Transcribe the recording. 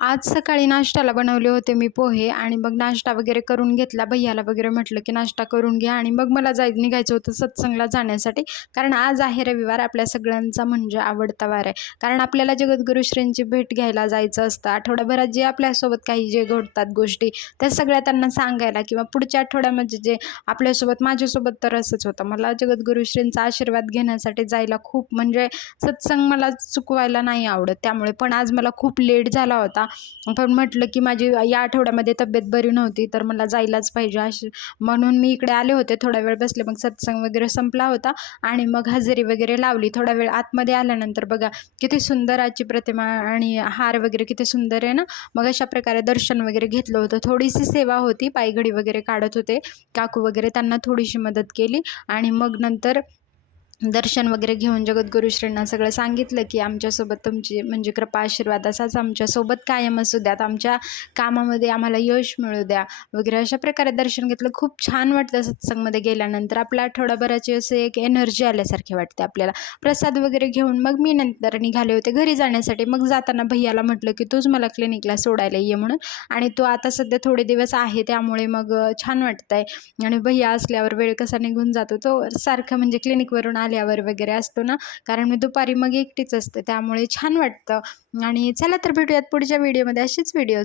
आज सकाळी नाश्त्याला बनवले होते मी पोहे आणि मग नाश्ता वगैरे करून घेतला. भैय्याला वगैरे म्हटलं, की नाश्ता करून घ्या आणि मग मला निघायचं होतं सत्संगला जाण्यासाठी. कारण आज आहे रविवार, आपल्या सगळ्यांचा म्हणजे आवडता वार आहे. कारण आपल्याला जगद्गुरू श्रींची भेट घ्यायला जायचं असतं. आठवडाभरात जे आपल्यासोबत काही जे घडतात गोष्टी, त्या सगळ्या त्यांना सांगायला किंवा पुढच्या आठवड्यामध्ये जे आपल्यासोबत माझ्यासोबत तर असंच होतं. मला जगद्गुरू श्रींचा आशीर्वाद घेण्यासाठी जायला खूप म्हणजे सत्संग मला चुकवायला नाही आवडत. त्यामुळे पण आज मला खूप लेट झाला होता. पण म्हटलं की माझी या आठवड्यामध्ये तब्येत बरी नव्हती, तर मला जायलाच पाहिजे अशी म्हणून मी इकडे आले होते. थोडा वेळ बसले, मग सत्संग वगैरे संपला होता आणि मग हजेरी वगैरे लावली. थोडा वेळ आतमध्ये आल्यानंतर बघा किती सुंदर आजची प्रतिमा आणि हार वगैरे किती सुंदर आहे ना. मग अशा प्रकारे दर्शन वगैरे घेतलं होतं. थोडीशी सेवा होती, पायघडी वगैरे काढत होते काकू वगैरे, त्यांना थोडीशी मदत केली आणि मग नंतर दर्शन वगैरे घेऊन जगद्गुरू श्रींना सगळं सांगितलं, की आमच्यासोबत तुमची म्हणजे कृपा आशीर्वाद असाच आमच्यासोबत कायम असू द्यात, आमच्या कामामध्ये आम्हाला यश मिळू द्या वगैरे. अशा प्रकारे दर्शन घेतलं. खूप छान वाटतं सत्संगमध्ये गेल्यानंतर. आपल्या आठवडाभराची असे एक एनर्जी आल्यासारखी वाटते आपल्याला. प्रसाद वगैरे घेऊन मग मी नंतर निघाले होते घरी जाण्यासाठी. मग जाताना भैयाला म्हटलं, की तूच मला क्लिनिकला सोडायला ये म्हणून, आणि तो आता सध्या थोडे दिवस आहे, त्यामुळे मग छान वाटतंय. आणि भैया असल्यावर वेळ कसा निघून जातो, तो सारखं म्हणजे क्लिनिकवरून आल्यावर वगैरे असतो ना, कारण मी दुपारी मग एकटीच असते, त्यामुळे छान वाटतं. आणि चला तर भेटूयात पुढच्या व्हिडिओमध्ये. अशीच व्हिडिओ